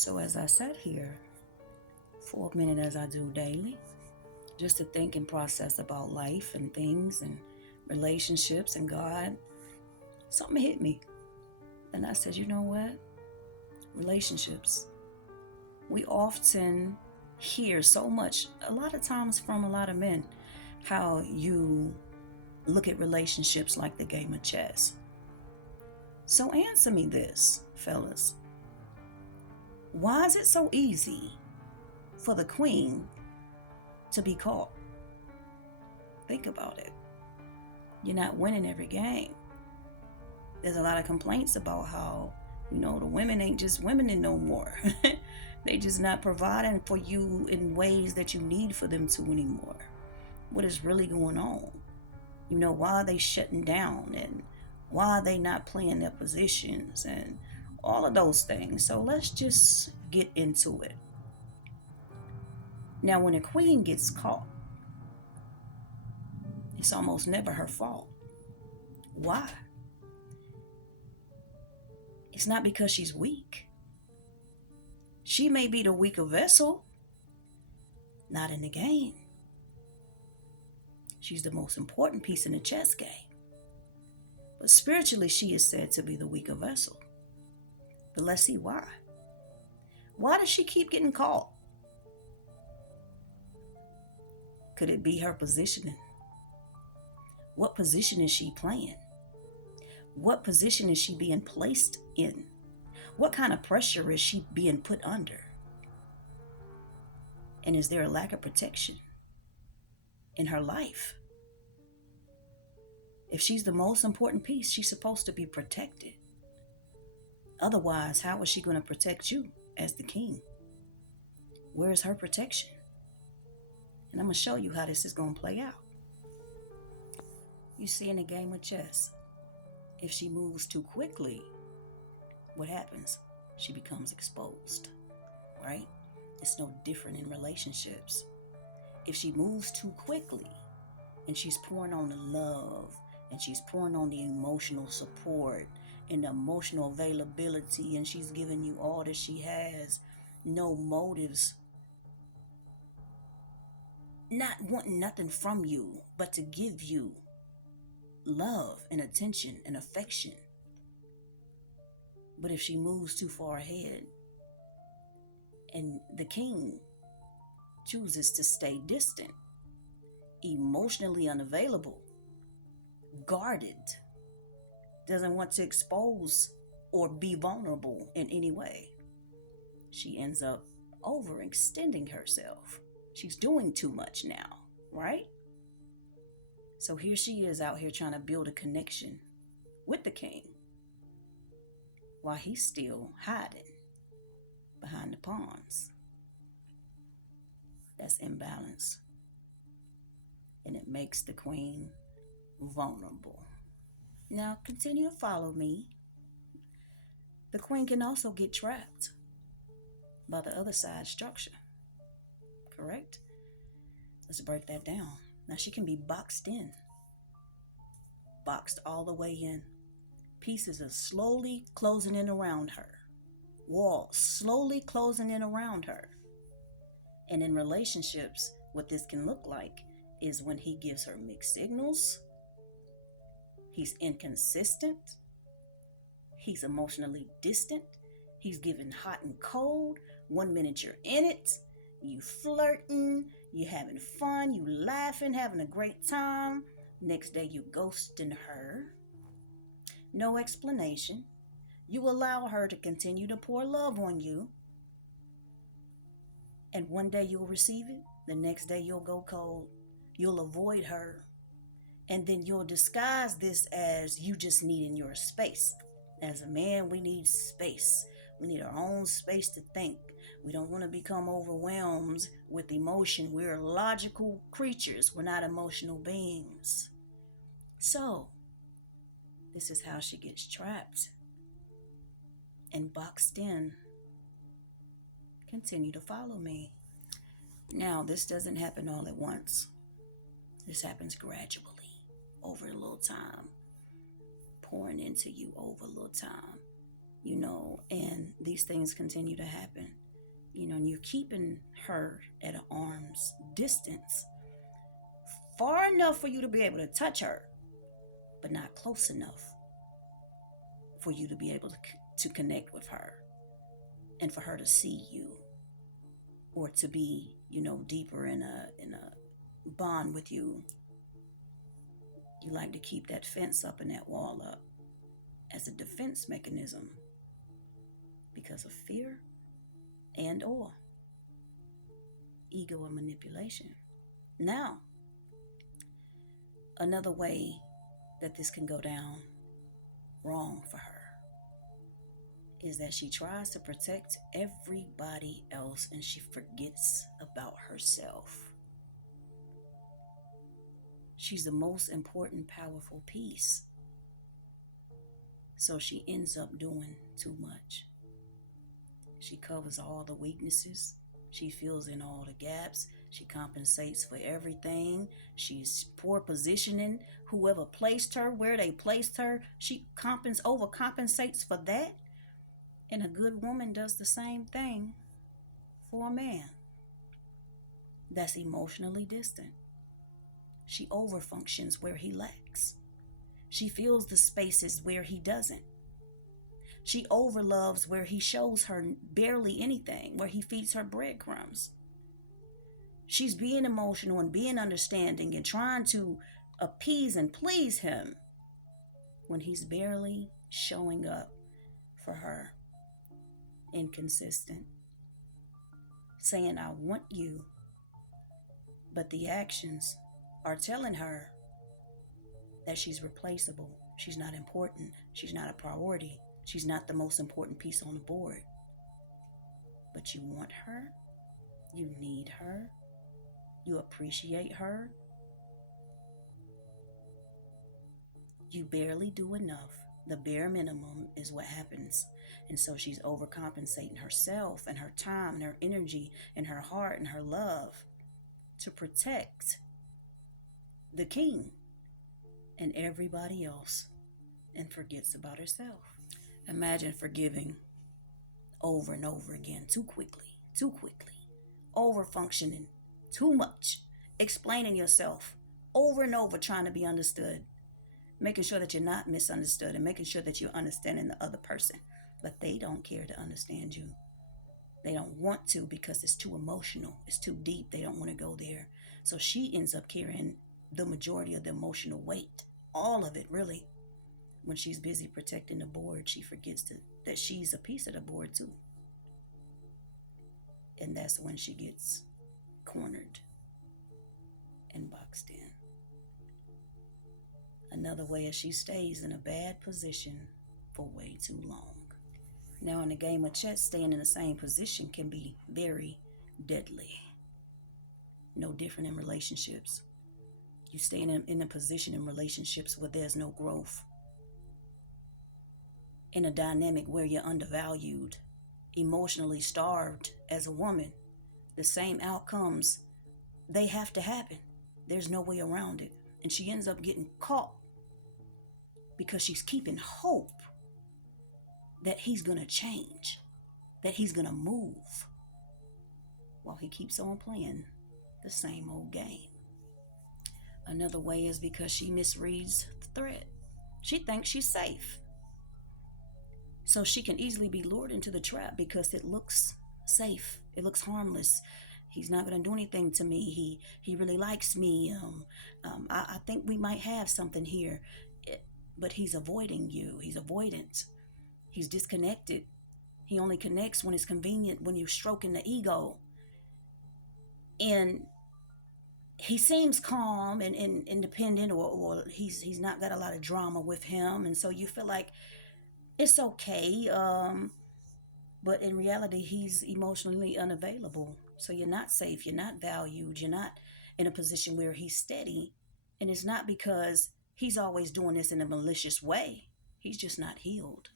So as I sat here for a minute, as I do daily, just to think and process about life and things and relationships and God, something hit me. And I said, you know what? Relationships. We often hear so much, a lot of times from a lot of men, how you look at relationships like the game of chess. So answer me this, fellas. Why is it so easy for the queen to be caught? Think about it. You're not winning every game. There's a lot of complaints about how, the women ain't just women no more. They just not providing for you in ways that you need for them to anymore. What is really going on? Why are they shutting down, and why are they not playing their positions, and all of those things. So let's just get into it. Now, when a queen gets caught, it's almost never her fault. Why? It's not because she's weak. She may be the weaker vessel, not in the game. She's the most important piece in the chess game. But spiritually, she is said to be the weaker vessel. But let's see why. Why does she keep getting caught? Could it be her positioning? What position is she playing? What position is she being placed in? What kind of pressure is she being put under? And is there a lack of protection in her life? If she's the most important piece, she's supposed to be protected. Otherwise, how is she going to protect you as the king? Where is her protection? And I'm going to show you how this is going to play out. You see, in a game of chess, if she moves too quickly, what happens? She becomes exposed, right? It's no different in relationships. If she moves too quickly and she's pouring on the love and she's pouring on the emotional support and the emotional availability, and she's giving you all that she has, no motives, not wanting nothing from you but to give you love and attention and affection. But if she moves too far ahead and the king chooses to stay distant, emotionally unavailable, guarded, doesn't want to expose or be vulnerable in any way, she ends up overextending herself. She's doing too much now, right? So here she is out here trying to build a connection with the king while he's still hiding behind the pawns. That's imbalance. And it makes the queen vulnerable. Now continue to follow me. The queen can also get trapped by the other side structure. Correct? Let's break that down. Now she can be boxed in. Boxed all the way in. Pieces are slowly closing in around her. Walls slowly closing in around her. And in relationships, what this can look like is when he gives her mixed signals, he's inconsistent, he's emotionally distant, he's giving hot and cold. 1 minute you're in it, you flirting, you having fun, you laughing, having a great time. Next day you ghosting her. No explanation. You allow her to continue to pour love on you. And one day you'll receive it. The next day you'll go cold. You'll avoid her. And then you'll disguise this as you just needing your space. As a man, we need space. We need our own space to think. We don't want to become overwhelmed with emotion. We're logical creatures. We're not emotional beings. So, this is how she gets trapped and boxed in. Continue to follow me. Now, this doesn't happen all at once. This happens gradually, over a little time, pouring into you over a little time. and these things continue to happen, and you're keeping her at an arm's distance, far enough for you to be able to touch her, but not close enough for you to be able to connect with her and for her to see you, or to be, deeper in a bond with you. You like to keep that fence up and that wall up as a defense mechanism because of fear and or ego and manipulation. Now, another way that this can go down wrong for her is that she tries to protect everybody else and she forgets about herself. She's the most important, powerful piece. So she ends up doing too much. She covers all the weaknesses. She fills in all the gaps. She compensates for everything. She's poor positioning. Whoever placed her, where they placed her, she overcompensates for that. And a good woman does the same thing for a man that's emotionally distant. She overfunctions where he lacks. She fills the spaces where he doesn't. She overloves where he shows her barely anything, where he feeds her breadcrumbs. She's being emotional and being understanding and trying to appease and please him when he's barely showing up for her. Inconsistent. Saying, I want you, but the actions are telling her that she's replaceable. She's not important. She's not a priority. She's not the most important piece on the board. But you want her. You need her. You appreciate her. You barely do enough. The bare minimum is what happens. And so she's overcompensating herself and her time and her energy and her heart and her love to protect the king and everybody else, and forgets about herself. Imagine forgiving over and over again too quickly, over functioning too much, explaining yourself over and over, trying to be understood, making sure that you're not misunderstood and making sure that you're understanding the other person. But they don't care to understand you. They don't want to because it's too emotional. It's too deep. They don't want to go there. So she ends up carrying the majority of the emotional weight, all of it really. When she's busy protecting the board, she forgets that she's a piece of the board too. And that's when she gets cornered and boxed in. Another way is she stays in a bad position for way too long. Now, in the game of chess, staying in the same position can be very deadly. No different in relationships. You stay in a position in relationships where there's no growth. In a dynamic where you're undervalued, emotionally starved as a woman, the same outcomes, they have to happen. There's no way around it. And she ends up getting caught because she's keeping hope that he's going to change, that he's going to move, while he keeps on playing the same old game. Another way is because she misreads the threat. She thinks she's safe. So she can easily be lured into the trap because it looks safe. It looks harmless. He's not going to do anything to me. He really likes me. I think we might have something here. But he's avoiding you. He's avoidant. He's disconnected. He only connects when it's convenient, when you're stroking the ego. And he seems calm and independent, or he's not got a lot of drama with him. And so you feel like it's okay. But in reality, he's emotionally unavailable. So you're not safe. You're not valued. You're not in a position where he's steady. And it's not because he's always doing this in a malicious way. He's just not healed.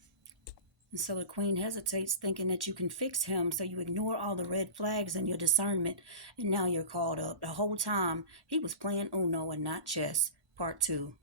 And so the queen hesitates, thinking that you can fix him. So you ignore all the red flags and your discernment. And now you're caught up. The whole time he was playing Uno and not chess. Part 2.